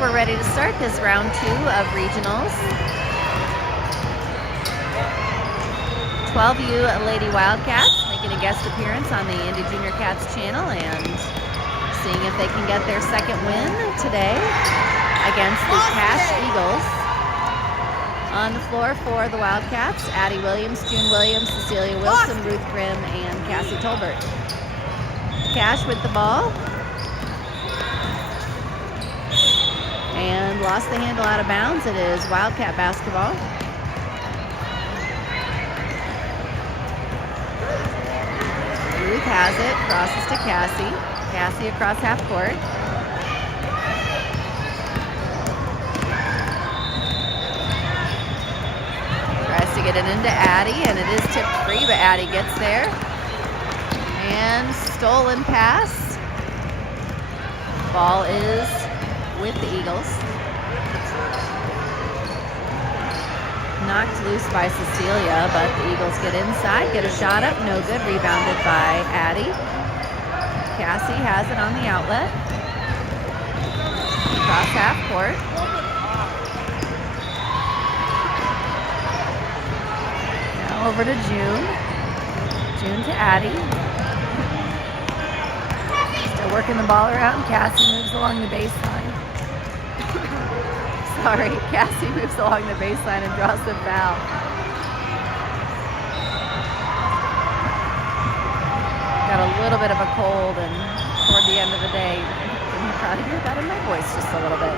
we're ready to start this round 2 of regionals. 12U Lady Wildcats making a guest appearance on the Indy Junior Cats channel and seeing if they can get their second win today against the KASH Eagles. On the floor for the Wildcats, Addie Williams, June Williams, Cecilia Wilson, Ruth Grimm, and Cassie Tolbert. KASH with the ball. And lost the handle out of bounds. It is Wildcat basketball. Ruth has it, crosses to Cassie. Cassie across half court. Tries to get it into Addie, and it is tipped free, but Addie gets there. And stolen pass. Ball is with the Eagles. Knocked loose by Cecilia, but the Eagles get inside, get a shot up, no good, rebounded by Addie. Cassie has it on the outlet. Across half court. Now over to June. June to Addie. Still working the ball around. Cassie moves along the baseline. Sorry, Cassie moves along the baseline and draws the foul. Got a little bit of a cold, and toward the end of the day, you can probably hear that in my voice just a little bit.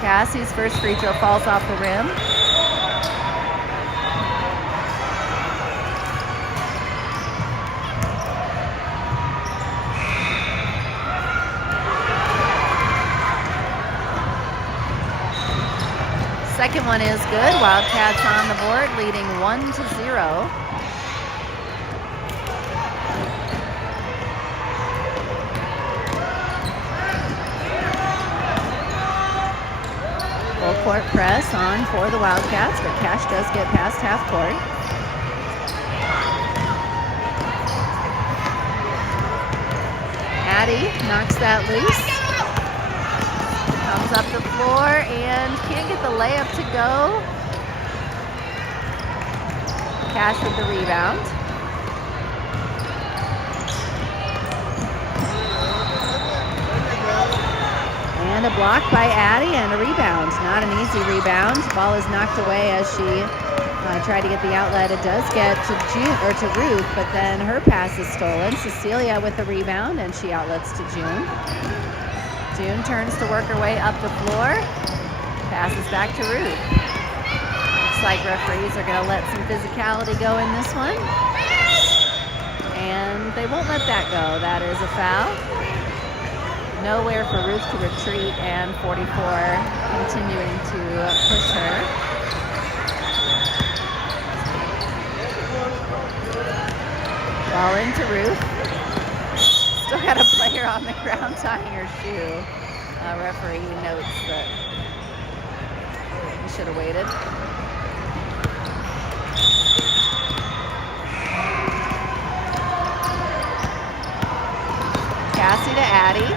Cassie's first free throw falls off the rim. Second one is good. Wildcats on the board, leading 1-0. Full court press on for the Wildcats, but KASH does get past half court. Addie knocks that loose. Comes up the floor and can't get the layup to go. KASH with the rebound. And a block by Addie and a rebound. Not an easy rebound. Ball is knocked away as she tried to get the outlet. It does get to June or to Ruth, but then her pass is stolen. Cecilia with the rebound and she outlets to June. June turns to work her way up the floor. Passes back to Ruth. Looks like referees are going to let some physicality go in this one. And they won't let that go. That is a foul. Nowhere for Ruth to retreat, and 44 continuing to push her. Ball into Ruth. Still got a player on the ground tying her shoe. Referee notes that he should have waited. Cassie to Addie.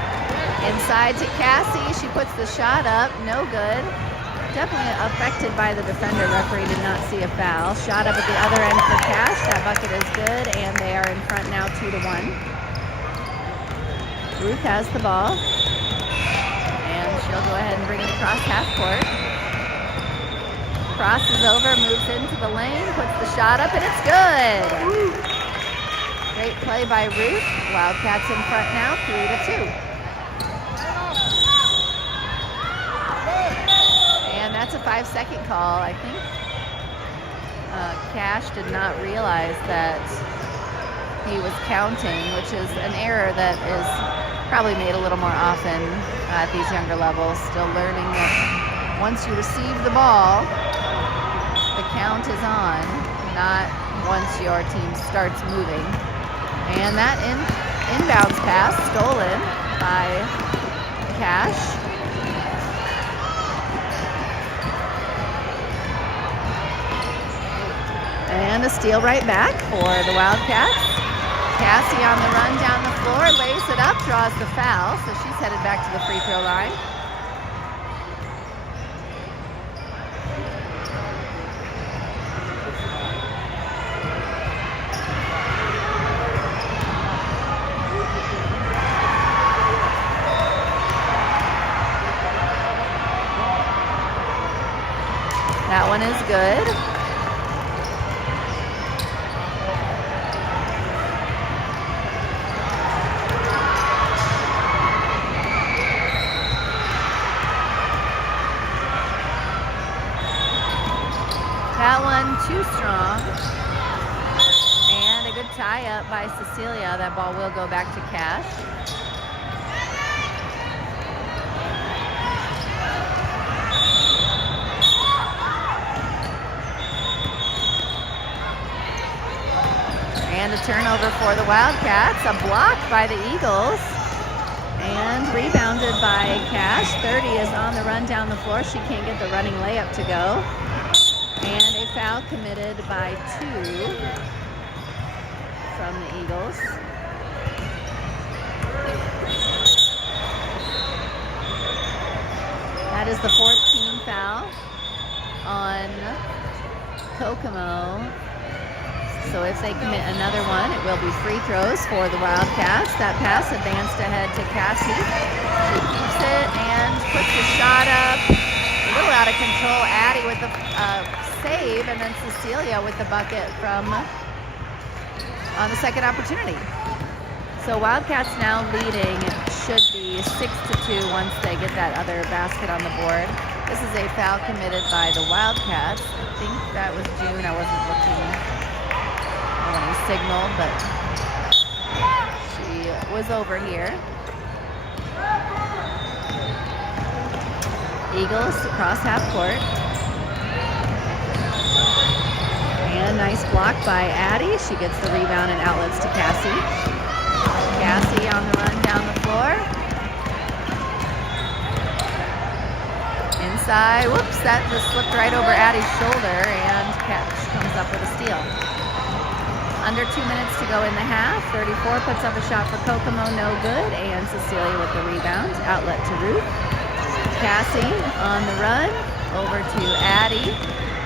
Inside to Cassie. She puts the shot up. No good. Definitely affected by the defender. Referee did not see a foul. Shot up at the other end for KASH. That bucket is good, and they are in front now 2-1. Ruth has the ball, and she'll go ahead and bring it across half court. Crosses over, moves into the lane, puts the shot up, and it's good. Great play by Ruth. Wildcats in front now, 3-2. And that's a 5-second call. I think KASH did not realize that he was counting, which is an error that is probably made a little more often at these younger levels. Still learning that once you receive the ball, the count is on, not once your team starts moving. And that inbounds pass stolen by KASH. And a steal right back for the Wildcats. Cassie on the run down the floor, lays it up, draws the foul, so she's headed back to the free throw line. That one is good. That one too strong. And a good tie-up by Cecilia. That ball will go back to KASH. And a turnover for the Wildcats. A block by the Eagles. And rebounded by KASH. 30 is on the run down the floor. She can't get the running layup to go. And a foul committed by 2 from the Eagles. That is the 4th team foul on Kokomo. So if they commit another one, it will be free throws for the Wildcats. That pass advanced ahead to Cassie. She keeps it and puts the shot up. A little out of control. Addie with the save, and then Cecilia with the bucket from on the second opportunity. So Wildcats now leading, should be 6-2 once they get that other basket on the board. This is a foul committed by the Wildcats. I think that was June. I wasn't looking when he signaled, but she was over here. Eagles across half court. And nice block by Addie. She gets the rebound and outlets to Cassie. Cassie on the run down the floor. Inside. Whoops, that just slipped right over Addie's shoulder, and KASH comes up with a steal. Under 2 minutes to go in the half. 34 puts up a shot for Kokomo, no good. And Cecilia with the rebound. Outlet to Ruth. Cassie on the run. Over to Addie,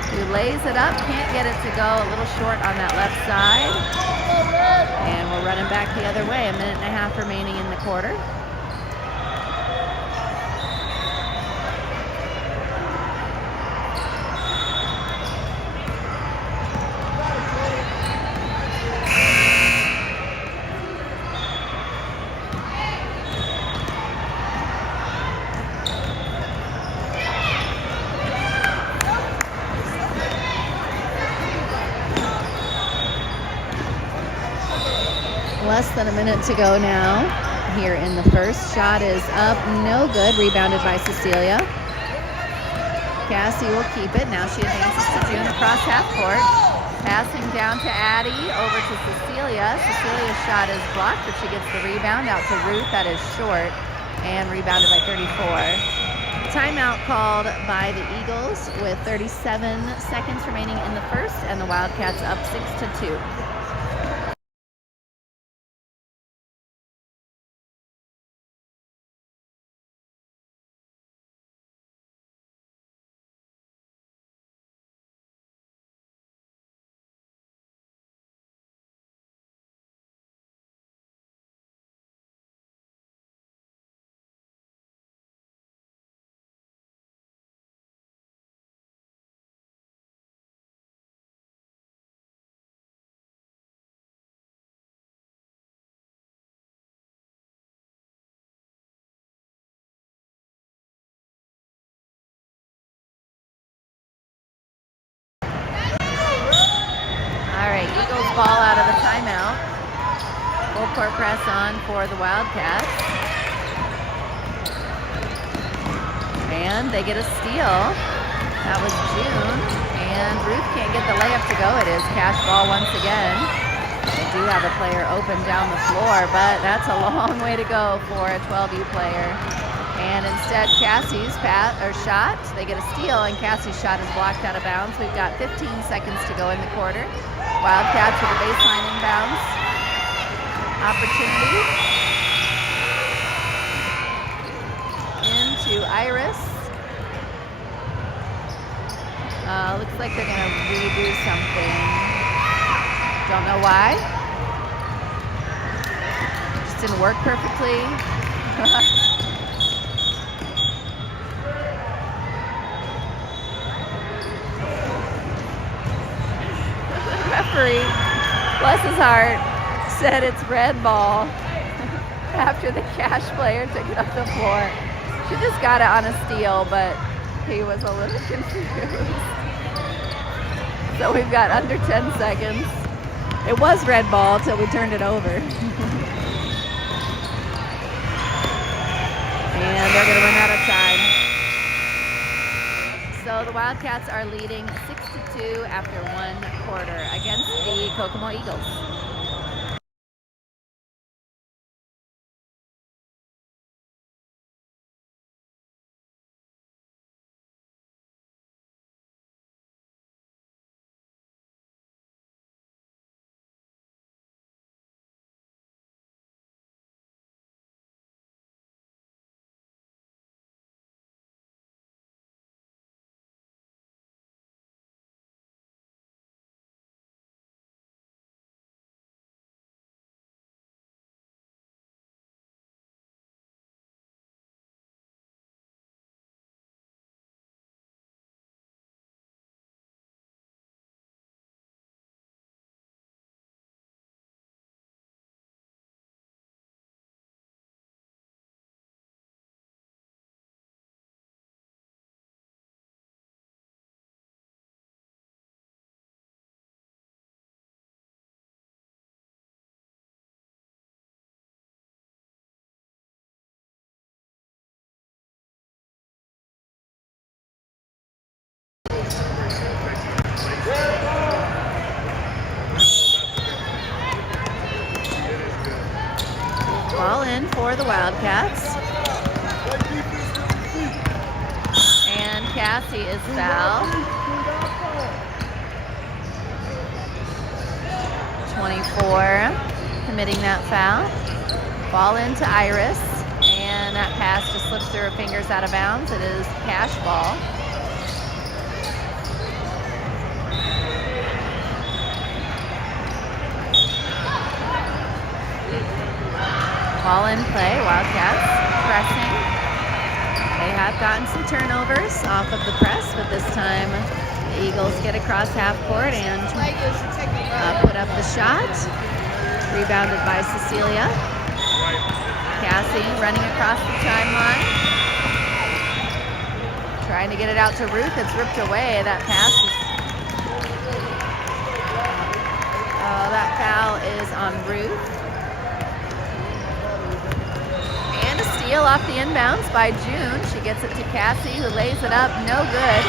who lays it up. Can't get it to go. A little short on that left side. And we're running back the other way. 1.5 minutes remaining in the quarter. Less than a minute to go now here in the first. Shot is up, no good. Rebounded by Cecilia. Cassie will keep it. Now she advances to June across half court. Passing down to Addie, over to Cecilia. Cecilia's shot is blocked, but she gets the rebound out to Ruth. That is short and rebounded by 34. Timeout called by the Eagles with 37 seconds remaining in the first, and the Wildcats up 6-2. Eagles ball out of the timeout. Full court press on for the Wildcats. And they get a steal. That was June. And Ruth can't get the layup to go. It is KASH ball once again. They do have a player open down the floor, but that's a long way to go for a 12U player. And instead, Cassie's shot, they get a steal, and Cassie's shot is blocked out of bounds. We've got 15 seconds to go in the quarter. Wildcats with a baseline inbounds. opportunity. Into Iris. Looks like they're going to redo something. Don't know why. Just didn't work perfectly. The referee, bless his heart, said it's red ball after the KASH player took it off the floor. She just got it on a steal, but he was a little confused. So we've got under 10 seconds. It was red ball till we turned it over. And they're going to run out of time. So the Wildcats are leading 6-2 after 1 quarter against the Kokomo Eagles. Ball in for the Wildcats. And Cassie is fouled. 24 committing that foul. Ball into Iris. And that pass just slipped through her fingers out of bounds. It is KASH ball. Ball in play, Wildcats pressing. They have gotten some turnovers off of the press, but this time the Eagles get across half court and put up the shot. Rebounded by Cecilia. Cassie running across the timeline. Trying to get it out to Ruth. It's ripped away. That pass is... that foul is on Ruth. Off the inbounds by June. She gets it to Cassie, who lays it up. No good.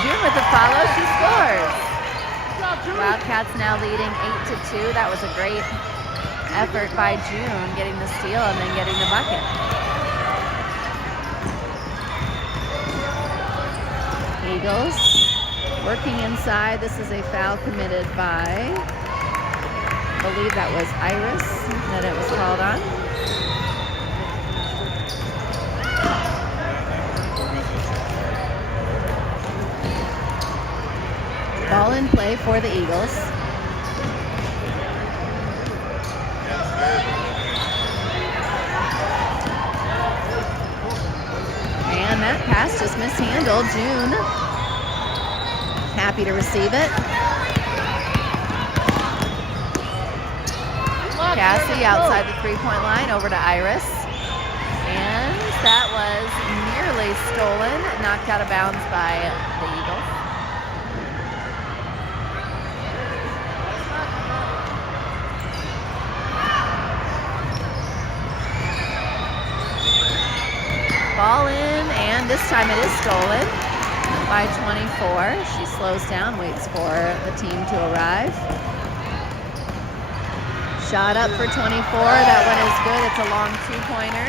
June with the follow. She scores. Wildcats now leading 8-2. That was a great effort by June, getting the steal and then getting the bucket. Eagles working inside. This is a foul committed by, I believe that was Iris that it was called on. Ball in play for the Eagles. And that pass just mishandled. June happy to receive it. Cassie outside the three-point line over to Iris. And that was nearly stolen, knocked out of bounds by the Eagles. Ball in, and this time it is stolen by 24. She slows down, waits for the team to arrive. Shot up for 24. That one is good. It's a long two-pointer.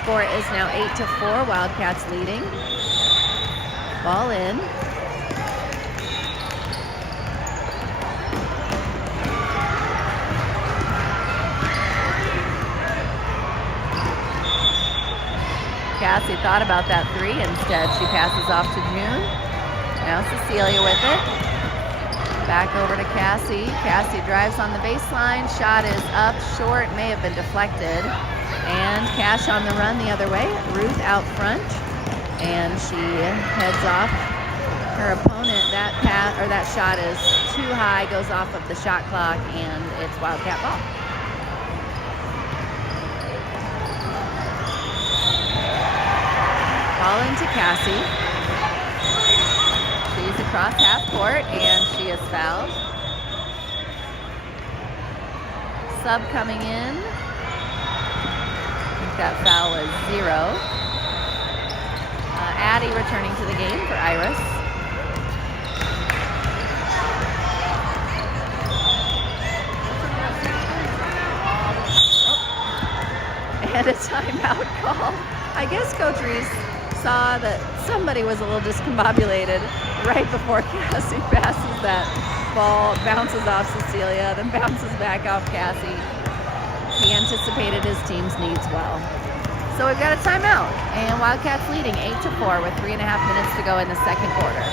Score is now 8-4. Wildcats leading. Ball in. Cassie thought about that three. Instead, she passes off to June. Now Cecilia with it. Back over to Cassie. Cassie drives on the baseline. Shot is up short, may have been deflected. And KASH on the run the other way. Ruth out front. And she heads off. Her opponent, that shot is too high, goes off of the shot clock, and it's Wildcat ball. Ball into Cassie. She's across half court, and she is fouled. Sub coming in. I think that foul was 0. Addie returning to the game for Iris. And a timeout call. I guess Coach Reese saw that somebody was a little discombobulated right before Cassie passes that ball, bounces off Cecilia, then bounces back off Cassie. He anticipated his team's needs well. So we've got a timeout, and Wildcats leading 8-4 with 3.5 minutes to go in the second quarter.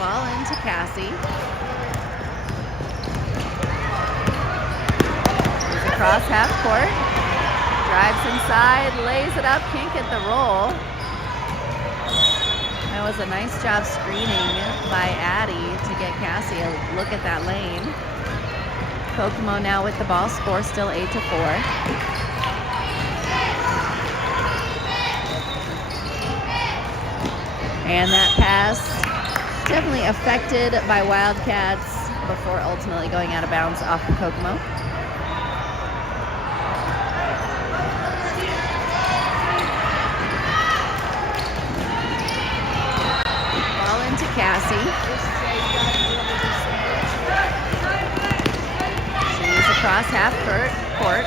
Ball into Cassie. She's across half court. Drives inside, lays it up, can't get the roll. That was a nice job screening by Addie to get Cassie a look at that lane. Kokomo now with the ball, score still 8-4. And that pass definitely affected by Wildcats before ultimately going out of bounds off of Kokomo. Ball into Cassie. She's across half court,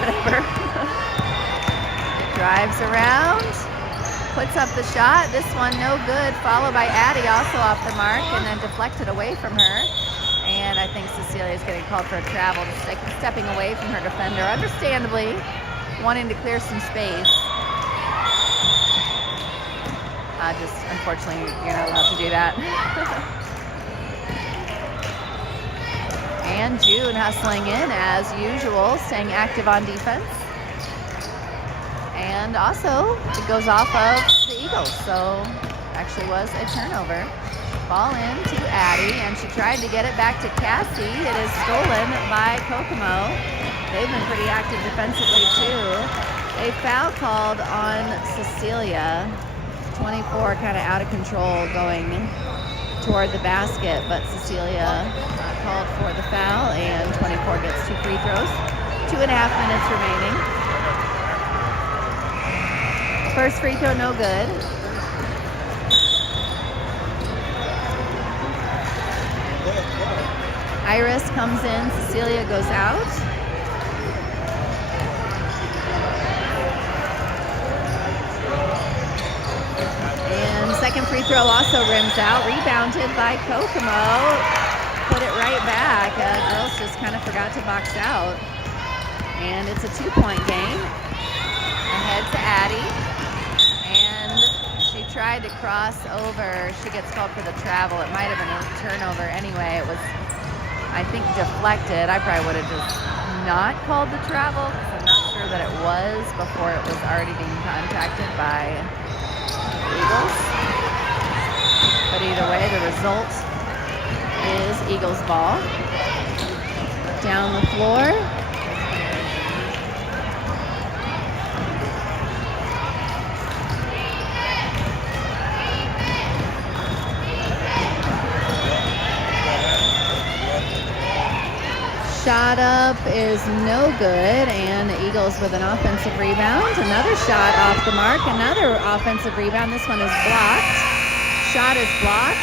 whatever. Drives around. Puts up the shot. This one no good. Followed by Addie, also off the mark, and then deflected away from her. And I think Cecilia is getting called for a travel, stepping away from her defender, understandably wanting to clear some space. Just unfortunately, you're not allowed to do that. And June hustling in as usual, staying active on defense. And also, it goes off of the Eagles, so actually was a turnover. Ball in to Addie, and she tried to get it back to Cassie. It is stolen by Kokomo. They've been pretty active defensively too. A foul called on Cecilia. 24 kind of out of control going toward the basket, but Cecilia called for the foul, and 24 gets 2 free throws. 2.5 minutes remaining. First free throw, no good. Iris comes in, Cecilia goes out. And second free throw also rims out, rebounded by Kokomo. Put it right back. Girls just kind of forgot to box out. And it's a 2-point game. Ahead to Addie. Tried to cross over. She gets called for the travel. It might have been a turnover anyway. It was, I think, deflected. I probably would have just not called the travel because I'm not sure that it was before it was already being contacted by the Eagles. But either way, the result is Eagles ball. Down the floor. shot up is no good, and the Eagles with an offensive rebound. Another shot off the mark, another offensive rebound. This one is blocked. Shot is blocked.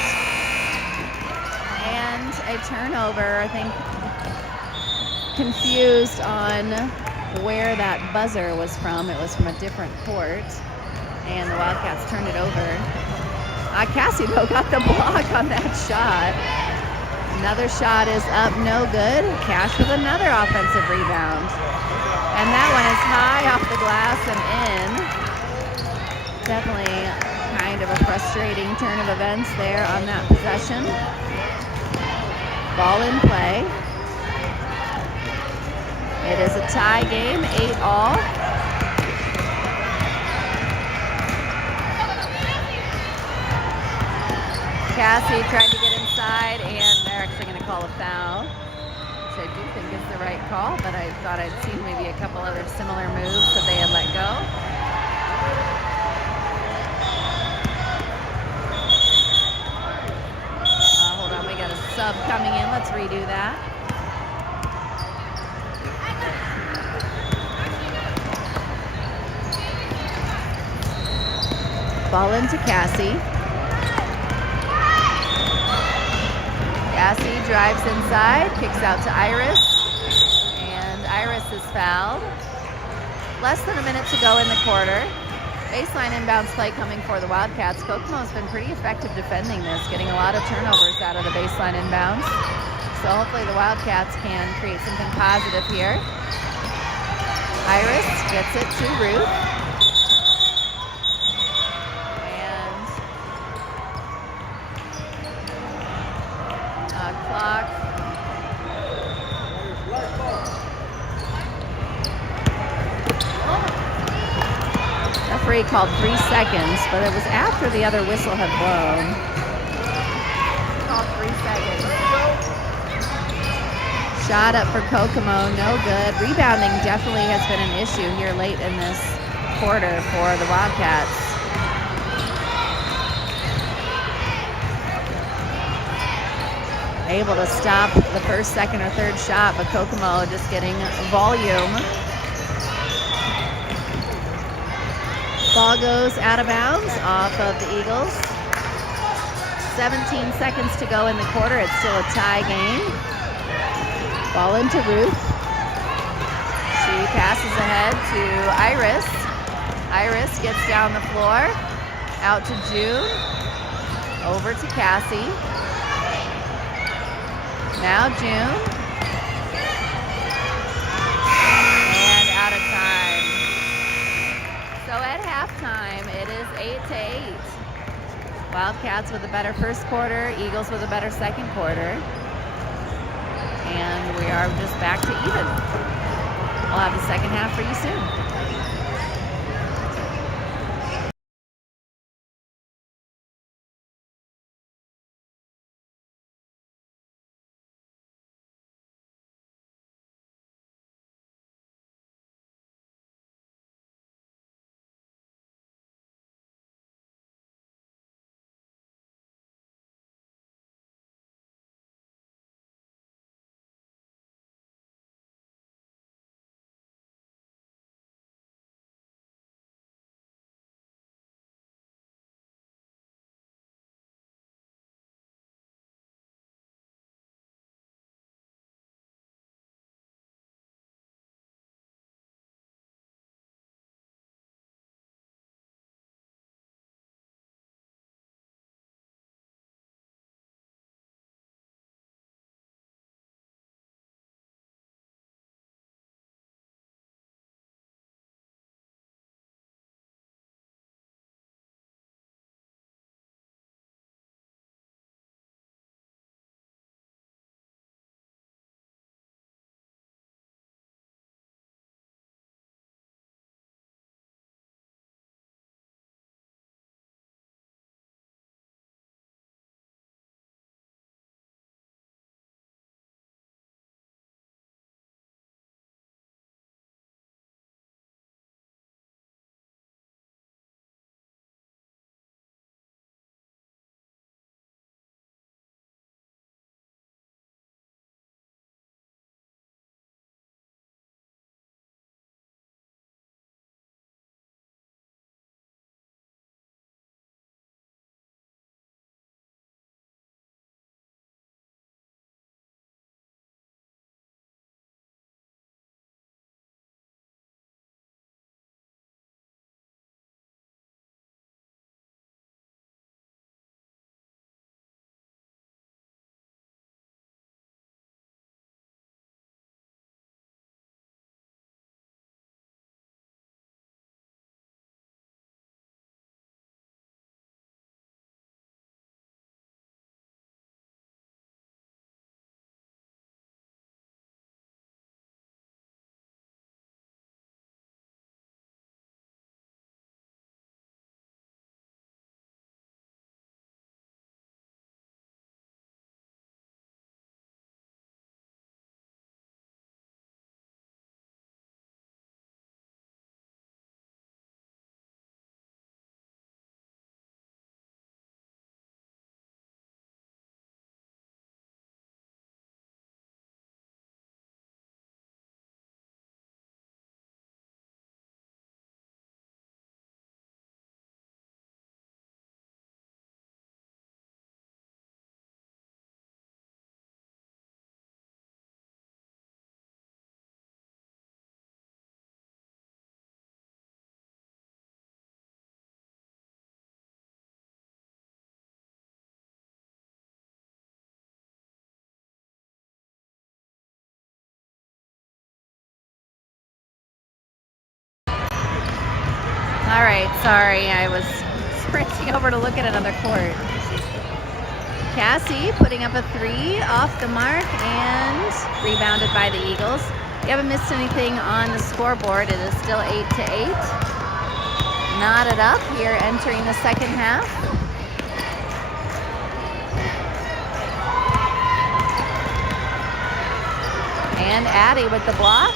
And a turnover, I think, confused on where that buzzer was from. It was from a different court, and the Wildcats turned it over. Cassie, though, got the block on that shot. Another shot is up, no good. KASH with another offensive rebound. And that one is high off the glass and in. Definitely kind of a frustrating turn of events there on that possession. Ball in play. It is a tie game, 8-all. Cassie tried to get inside, and they're actually going to call a foul, which I do think is the right call, but I thought I'd seen maybe a couple other similar moves that they had let go. Hold on, we got a sub coming in. Let's redo that. Ball into Cassie. Cassie drives inside, kicks out to Iris, and Iris is fouled. Less than a minute to go in the quarter. Baseline inbounds play coming for the Wildcats. Kokomo's been pretty effective defending this, getting a lot of turnovers out of the baseline inbounds. So hopefully the Wildcats can create something positive here. Iris gets it to Ruth. Clock. Referee called 3 seconds, but it was after the other whistle had blown. Called 3 seconds. Shot up for Kokomo, no good. Rebounding definitely has been an issue here late in this quarter for the Wildcats. Able to stop the first, second, or third shot, but Kokomo just getting volume. Ball goes out of bounds off of the Eagles. 17 seconds to go in the quarter. It's still a tie game. Ball into Ruth. She passes ahead to Iris. Iris gets down the floor. Out to June. Over to Cassie. Now June. And out of time. So at halftime, it is 8-8. Wildcats with a better first quarter, Eagles with a better second quarter. And we are just back to even. We'll have the second half for you soon. Sorry, I was sprinting over to look at another court. Cassie putting up a 3 off the mark and rebounded by the Eagles. You haven't missed anything on the scoreboard. It is still 8-8. Knotted up here entering the second half. And Addie with the block.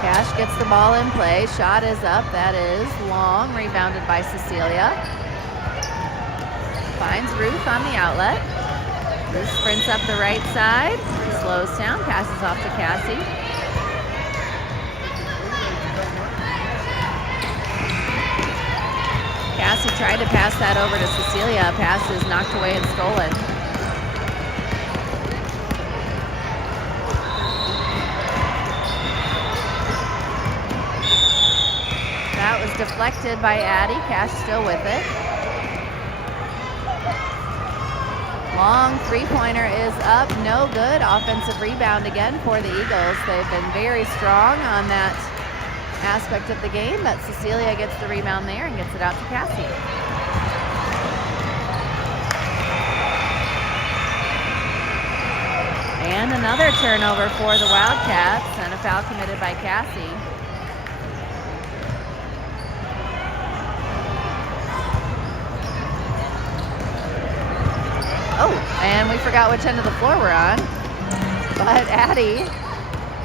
KASH gets the ball in play. Shot is up. That is long. Rebounded by Cecilia. Finds Ruth on the outlet. Ruth sprints up the right side. Slows down. Passes off to Cassie. Cassie tried to pass that over to Cecilia. Pass is knocked away and stolen. That was deflected by Addie. KASH still with it. Long three-pointer is up. No good. Offensive rebound again for the Eagles. They've been very strong on that aspect of the game, but Cecilia gets the rebound there and gets it out to Cassie. And another turnover for the Wildcats and a foul committed by Cassie. Oh, and we forgot which end of the floor we're on. But Addie,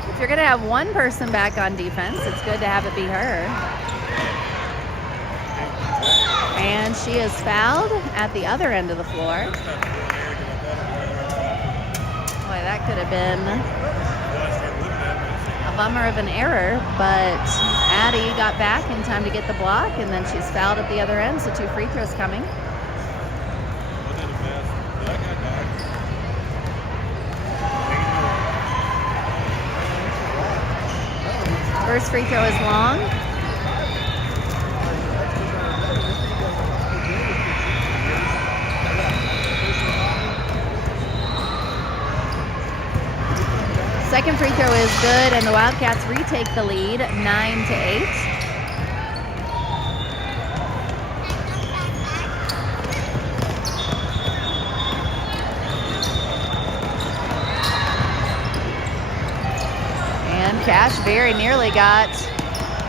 if you're going to have one person back on defense, it's good to have it be her. And she is fouled at the other end of the floor. Boy, that could have been a bummer of an error, but Addie got back in time to get the block, and then she's fouled at the other end, so 2 free throws coming. First free throw is long. Second free throw is good, and the Wildcats retake the lead, 9-8. KASH very nearly got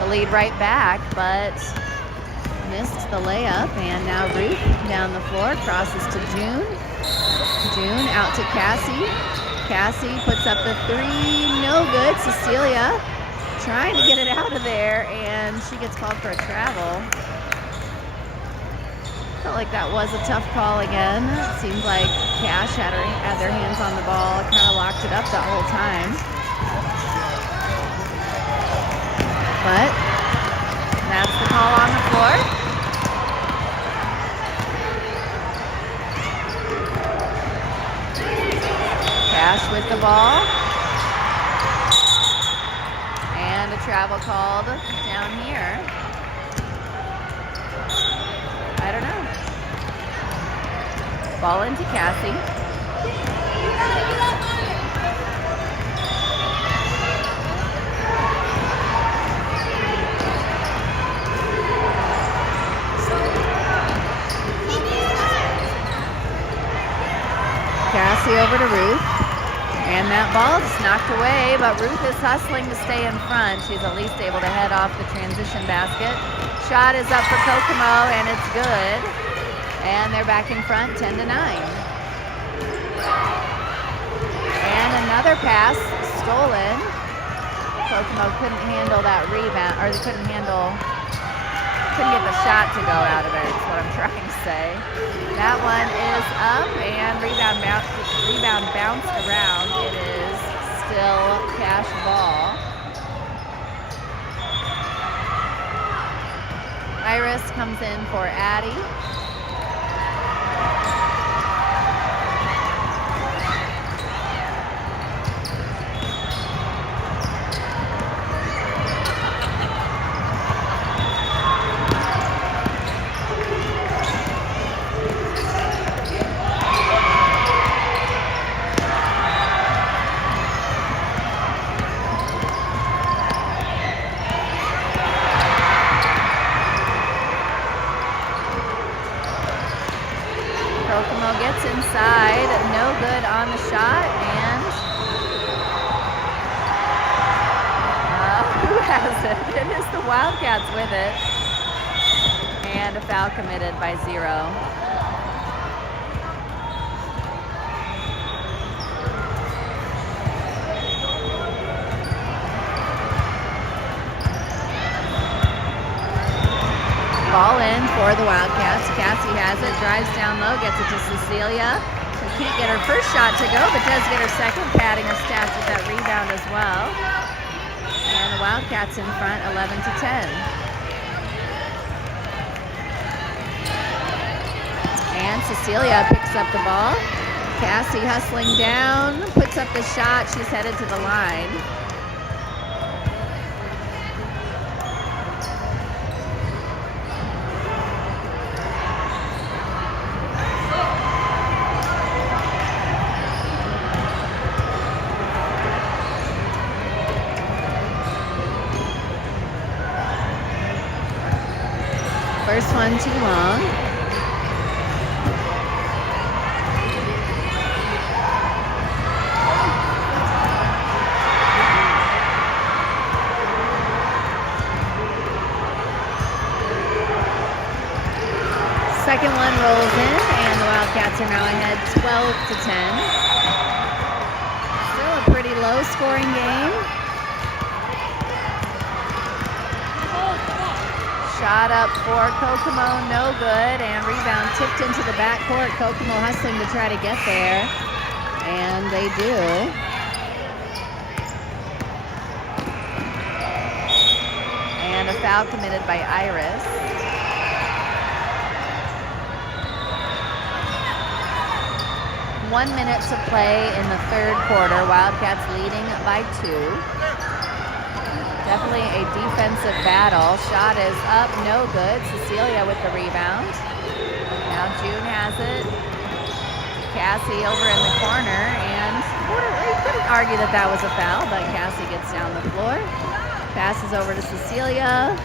the lead right back, but missed the layup. And now Ruth down the floor, crosses to June. June out to Cassie. Cassie puts up the 3, no good. Cecilia trying to get it out of there, and she gets called for a travel. Felt like that was a tough call again. It seemed like KASH had their hands on the ball, kind of locked it up the whole time. But that's the call on the floor. KASH with the ball. And a travel called down here. I don't know. Ball into Cassie. Cassie over to Ruth, and that ball just knocked away, but Ruth is hustling to stay in front. She's at least able to head off the transition basket. Shot is up for Kokomo, and it's good. And they're back in front, 10-9. And another pass stolen. Kokomo couldn't handle that rebound, or they couldn't get the shot to go out of it, is what I'm trying to say. That one is up, and rebound bounced around. It is still KASH ball. Iris comes in for Addie. It is the Wildcats with it. And a foul committed by 0. Ball in for the Wildcats. Cassie has it, drives down low, gets it to Cecilia. Who can't get her first shot to go, but does get her second, padding her stats with that rebound as well. And the Wildcats in front, 11-10. And Cecilia picks up the ball. Cassie hustling down, puts up the shot. She's headed to the line. First one too long. Second one rolls in, and the Wildcats are now ahead 12-10. Still a pretty low-scoring game. Shot up for Kokomo, no good, and rebound tipped into the backcourt. Kokomo hustling to try to get there, and they do. And a foul committed by Iris. One minute to play in the third quarter. Wildcats leading by 2. Definitely a defensive battle. Shot is up, no good. Cecilia with the rebound. Now June has it. Cassie over in the corner, and you couldn't argue that that was a foul, but Cassie gets down the floor. Passes over to Cecilia.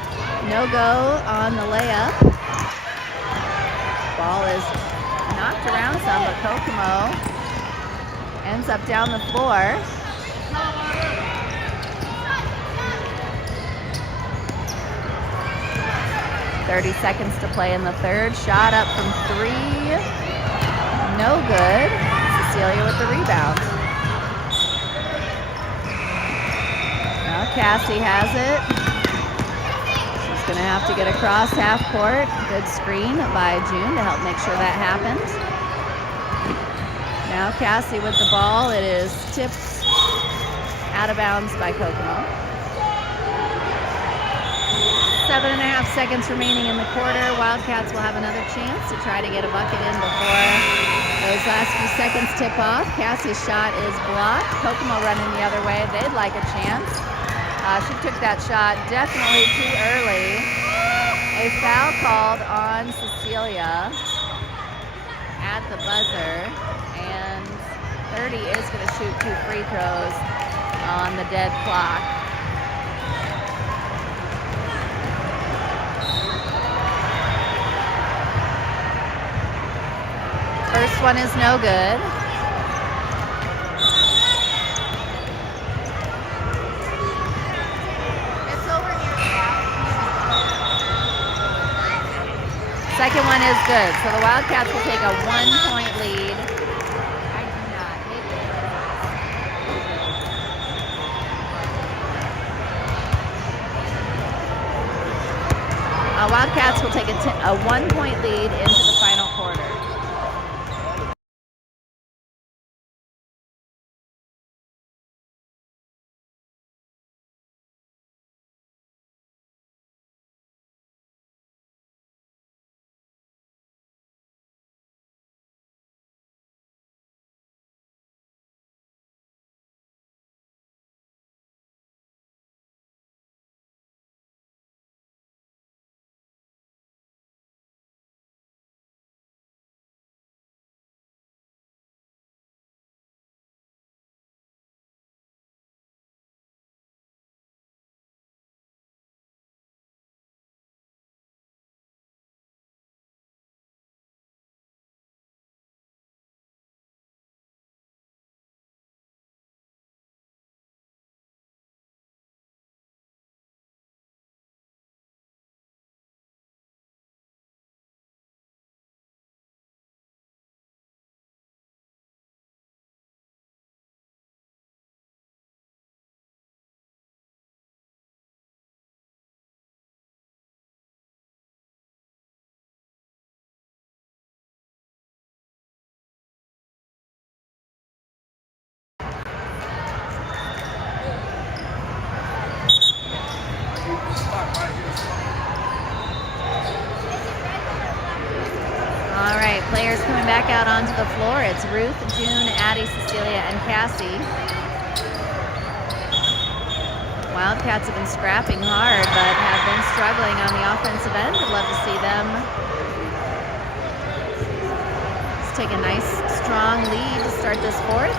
No go on the layup. Ball is knocked around some, but Kokomo ends up down the floor. 30 seconds to play in the third. Shot up from 3. No good. Cecilia with the rebound. Now Cassie has it. She's going to have to get across half court. Good screen by June to help make sure that happens. Now Cassie with the ball. It is tipped out of bounds by Kokomo. 7.5 seconds remaining in the quarter. Wildcats will have another chance to try to get a bucket in before those last few seconds tip off. Cassie's shot is blocked. Kokomo running the other way. They'd like a chance. She took that shot definitely too early. A foul called on Cecilia at the buzzer. And 30 is going to shoot 2 free throws on the dead clock. First one is no good. It's over here. Second one is good. So the Wildcats will take a 1-point lead. I do not. Wildcats will take a 1-point lead into the final quarter. Players coming back out onto the floor. It's Ruth, June, Addie, Cecilia, and Cassie. Wildcats have been scrapping hard, but have been struggling on the offensive end. I'd love to see them take a nice, strong lead to start this fourth.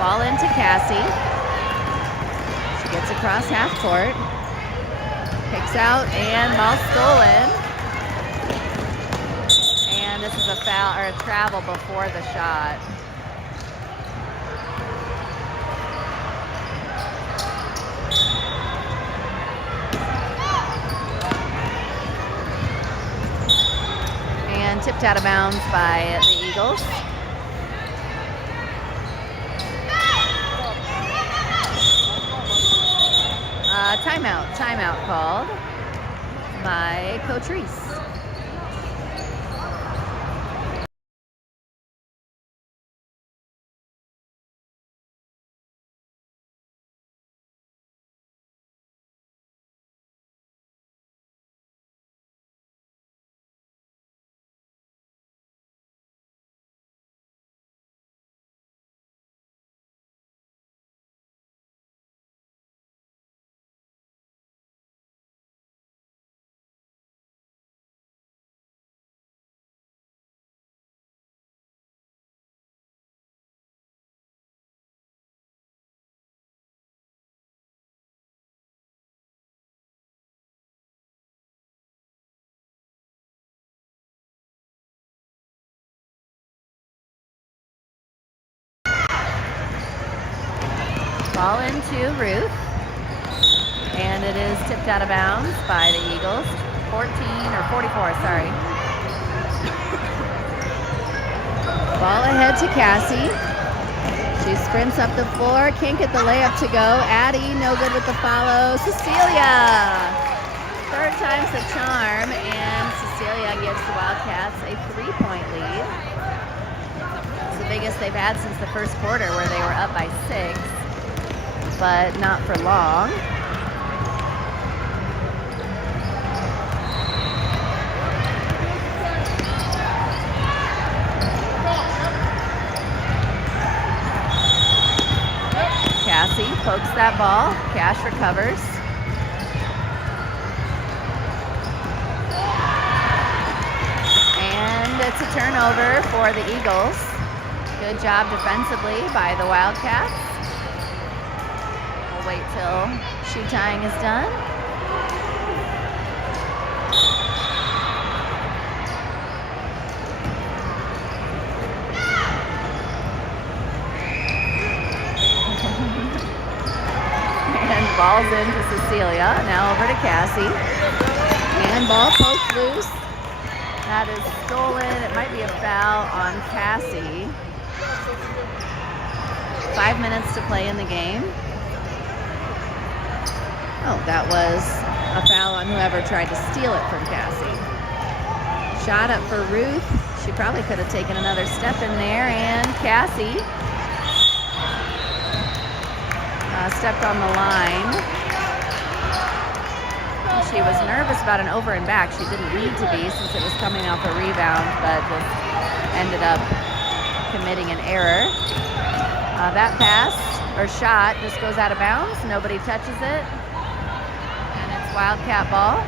Ball into Cassie. She gets across half court. Kicks out, and ball stolen. And this is a foul, or a travel before the shot. And tipped out of bounds by the Eagles. Timeout called by Coach Reese. Ball into Ruth, and it is tipped out of bounds by the Eagles. 44, sorry. Ball ahead to Cassie. She sprints up the floor, can't get the layup to go. Addie, no good with the follow. Cecilia, third time's the charm, and Cecilia gives the Wildcats a 3-point lead. It's the biggest they've had since the first quarter, where they were up by 6. But not for long. Cassie pokes that ball. Cash recovers. And it's a turnover for the Eagles. Good job defensively by the Wildcats. Wait till shoe tying is done. And ball's into Cecilia. Now over to Cassie. And ball poked loose. That is stolen. It might be a foul on Cassie. 5 minutes to play in the game. Oh, that was a foul on whoever tried to steal it from Cassie. Shot up for Ruth. She probably could have taken another step in there, and Cassie stepped on the line. She was nervous about an over and back. She didn't need to be since it was coming off a rebound, but just ended up committing an error. That pass, or shot, just goes out of bounds. Nobody touches it. Wildcat ball.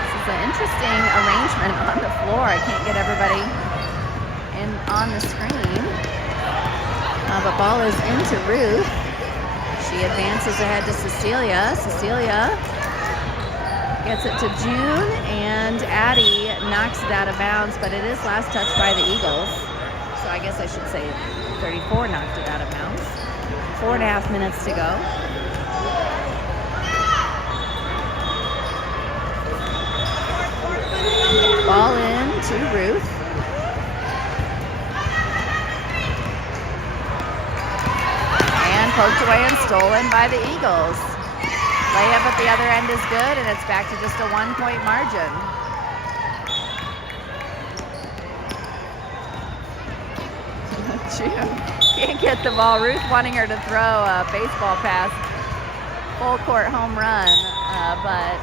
This is an interesting arrangement on the floor. I can't get everybody in on the screen. But ball is into Ruth. She advances ahead to Cecilia. Cecilia gets it to June, and Addie knocks it out of bounds, but it is last touched by the Eagles. So I guess I should say 34 knocked it out of bounds. 4.5 minutes to go. Ball in to Ruth. And poked away and stolen by the Eagles. Layup at the other end is good, and it's back to just a 1-point margin. Can't get the ball. Ruth wanting her to throw a baseball pass, full court home run. but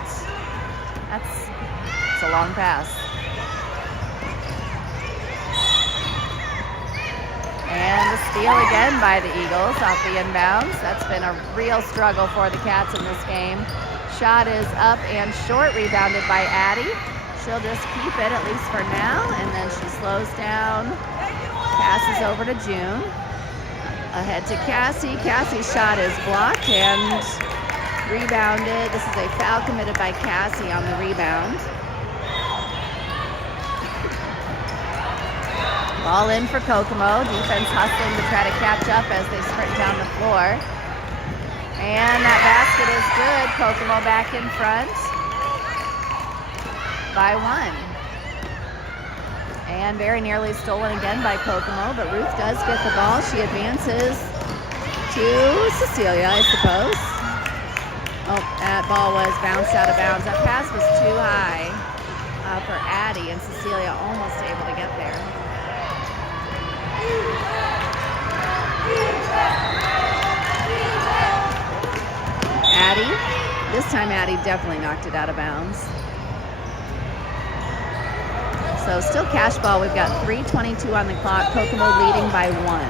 it's a long pass. And the steal again by the Eagles off the inbounds. That's been a real struggle for the Cats in this game. Shot is up and short, rebounded by Addie. She'll just keep it, at least for now, and then she slows down. Passes over to June. Ahead to Cassie. Cassie's shot is blocked and rebounded. This is a foul committed by Cassie on the rebound. Ball in for Kokomo. Defense hustling to try to catch up as they sprint down the floor. And that basket is good. Kokomo back in front by 1. And very nearly stolen again by Kokomo, but Ruth does get the ball. She advances to Cecilia, I suppose. Oh, that ball was bounced out of bounds. That pass was too high for Addie, and Cecilia almost able to get there. Addie. This time Addie definitely knocked it out of bounds. So still cash ball. We've got 3:22 on the clock. Kokomo leading by 1.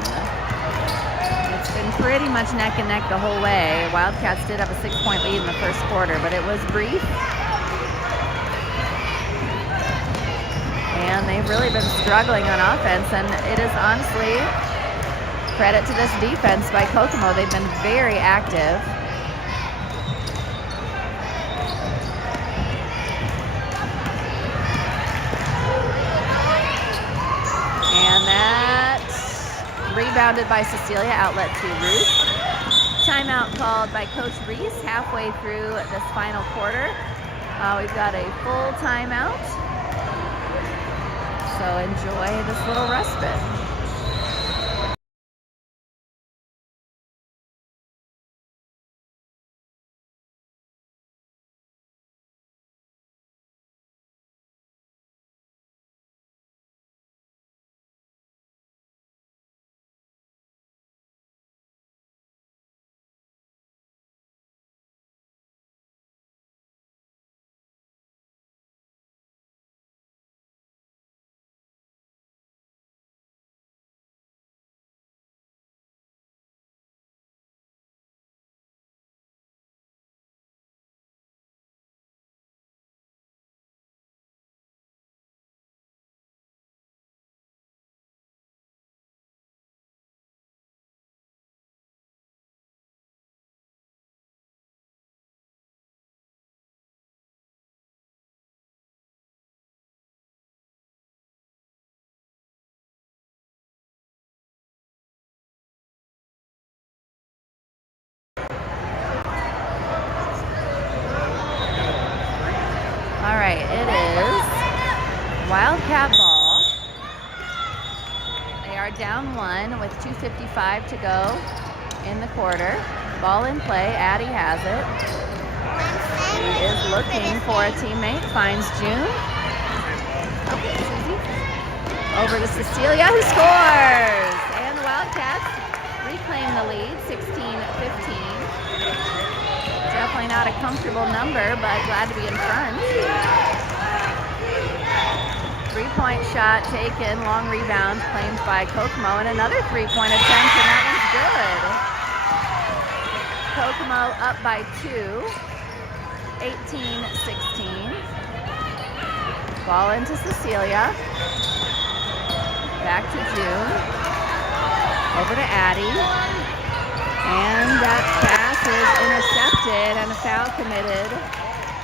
It's been pretty much neck and neck the whole way. Wildcats did have a 6-point lead in the first quarter, but it was brief. And they've really been struggling on offense, and it is honestly credit to this defense by Kokomo. They've been very active. And that's rebounded by Cecilia, outlet to Ruth. Timeout called by Coach Reese halfway through this final quarter. We've got a full timeout. So enjoy this little respite. All right, it is Wildcat ball. They are down 1 with 2:55 to go in the quarter. Ball in play, Addie has it. She is looking for a teammate, finds June. Over to Cecilia, who scores! And the Wildcats reclaim the lead, 16-15. Definitely not a comfortable number, but glad to be in front. 3-point shot taken, long rebound claimed by Kokomo, and another 3-point attempt, and that one's good. Kokomo up by 2, 18-16. Ball into Cecilia. Back to June. Over to Addie. And that pass is intercepted and a foul committed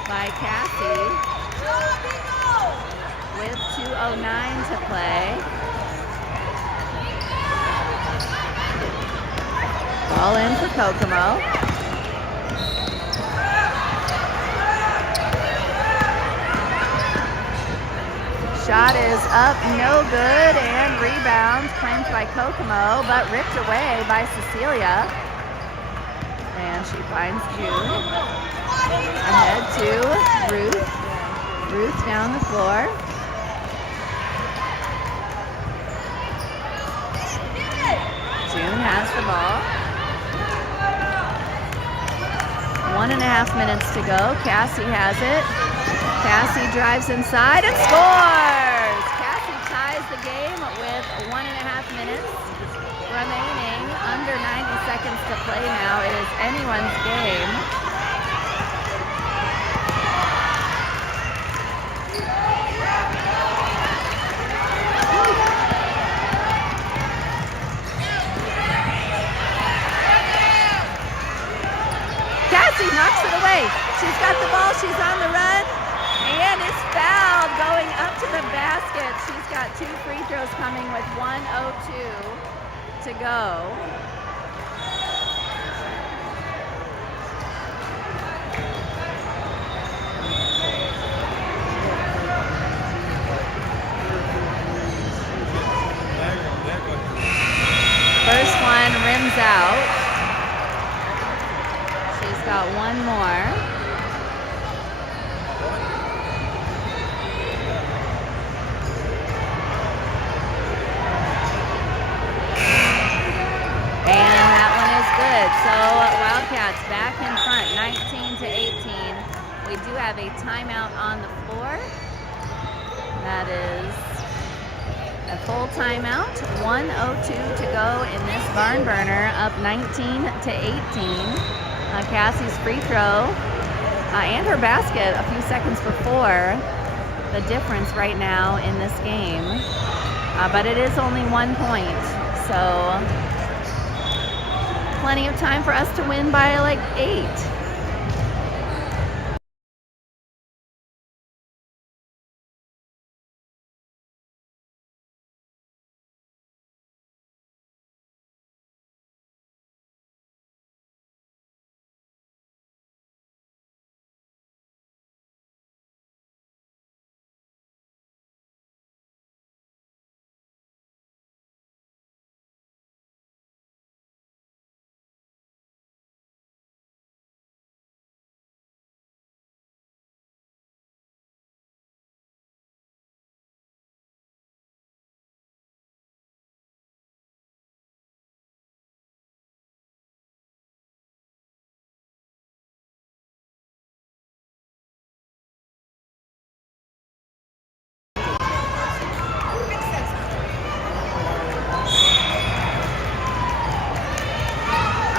by Cassie with 2:09 to play. Ball in for Kokomo. Shot is up, no good, and rebound claimed by Kokomo, but ripped away by Cecilia. And she finds June. Ahead to Ruth. Ruth down the floor. June has the ball. 1.5 minutes to go. Cassie has it. Cassie drives inside and scores! Cassie ties the game with 1.5 minutes remaining. Under 90 seconds to play now. It is anyone's game. Cassie knocks it away. She's got the ball. She's on the run. And is fouled going up to the basket. She's got 2 free throws coming with 1:02 to go. First one rims out. She's got one more. And that one is good. So Wildcats back in front, 19-18. We do have a timeout on the floor. That is a full timeout. 1:02 to go in this barn burner, up 19-18. Cassie's free throw and her basket a few seconds before the difference right now in this game. But it is only 1 point, so plenty of time for us to win by like 8.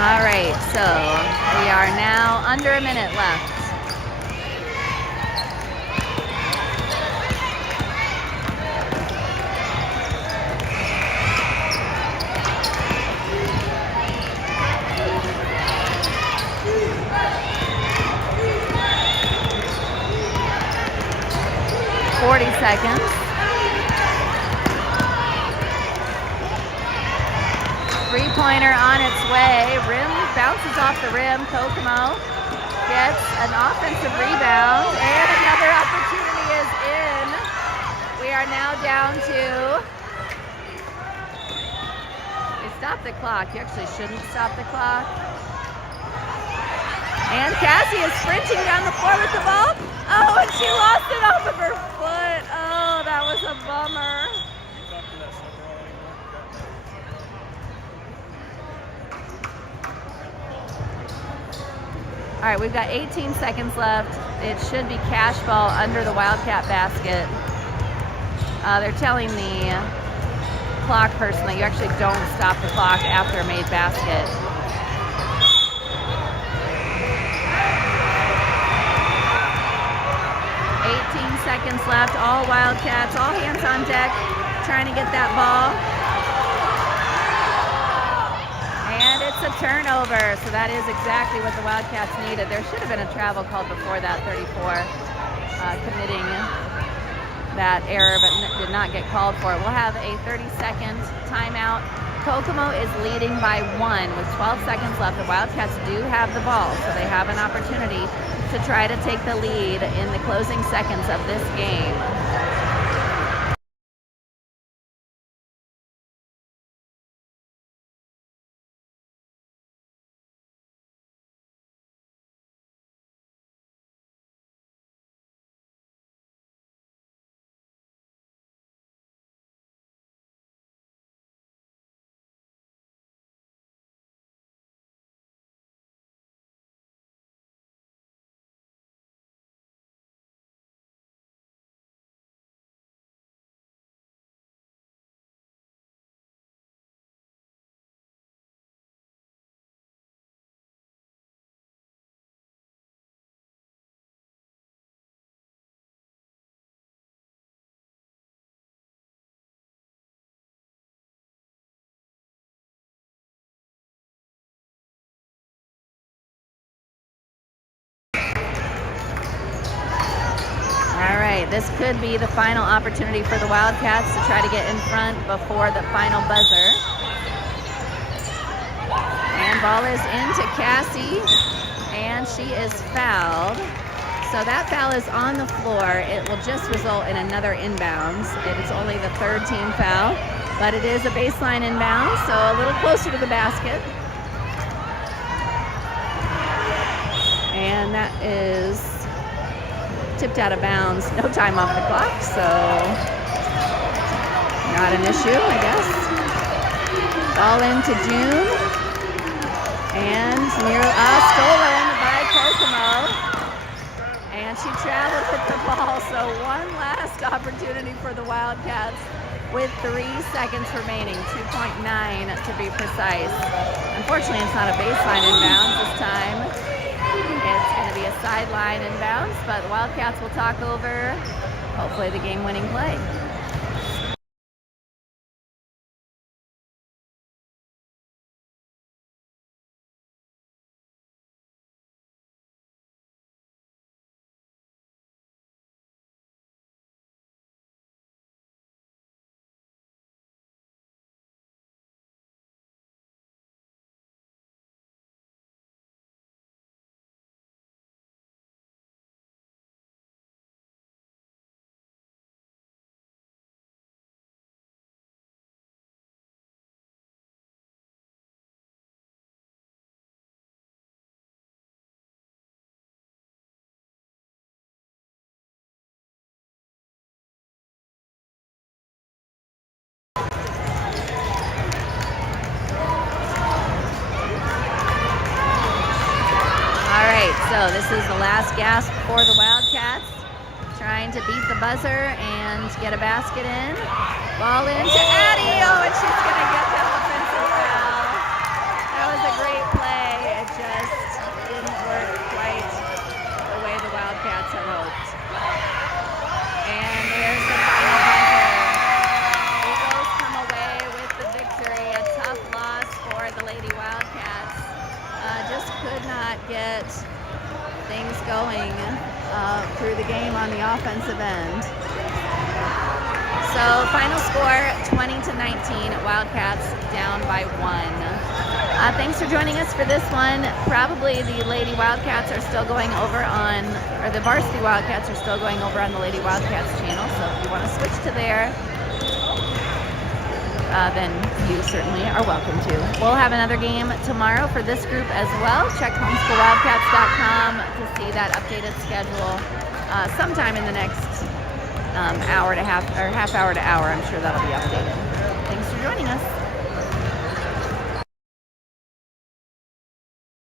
All right, so we are now under a minute left. Seconds. Three-pointer on its way. Rim bounces off the rim. Kokomo gets an offensive rebound, and another opportunity is in. We are now down to. They stopped the clock. You actually shouldn't stop the clock. And Cassie is sprinting down the floor with the ball. Oh, and she lost it off of her foot. Oh, that was a bummer. All right, we've got 18 seconds left. It should be KASH ball under the Wildcat basket. They're telling the clock person that you actually don't stop the clock after a made basket. 18 seconds left. All Wildcats, all hands on deck, trying to get that ball. And it's a turnover, so that is exactly what the Wildcats needed. There should have been a travel called before that 34, committing that error, but did not get called for it. We'll have a 30-second timeout. Kokomo is leading by 1 with 12 seconds left. The Wildcats do have the ball, so they have an opportunity to try to take the lead in the closing seconds of this game. right, this could be the final opportunity for the Wildcats to try to get in front before the final buzzer. And ball is into Cassie, and she is fouled. So that foul is on the floor. It will just result in another inbounds. It is only the third team foul, but it is a baseline inbound, so a little closer to the basket. And that is tipped out of bounds. No time off the clock, so not an issue, I guess. Ball into June. And stolen by Kokomo. And she traveled with the ball, so one last opportunity for the Wildcats with 3 seconds remaining, 2.9 to be precise. Unfortunately, it's not a baseline inbounds this time. It's going to be a sideline inbounds, but the Wildcats will talk over, hopefully, the game-winning play. So this is the last gasp for the Wildcats, trying to beat the buzzer and get a basket in. Ball into Addie, and she's going to get the offensive foul. That was a great play. It just didn't work quite the way the Wildcats had hoped. And there's the final buzzer. Eagles come away with the victory. A tough loss for the Lady Wildcats. Just could not get things going through the game on the offensive end. So final score 20-19, Wildcats down by 1. Thanks for joining us for this one. Probably the Lady Wildcats are still going over on, or the Varsity Wildcats are still going over on the Lady Wildcats channel, so if you want to switch to there, then you certainly are welcome to. We'll have another game tomorrow for this group as well. Check homeschoolwildcats.com to see that updated schedule sometime in the next hour and a half, or half hour to hour. I'm sure that'll be updated. Thanks for joining us.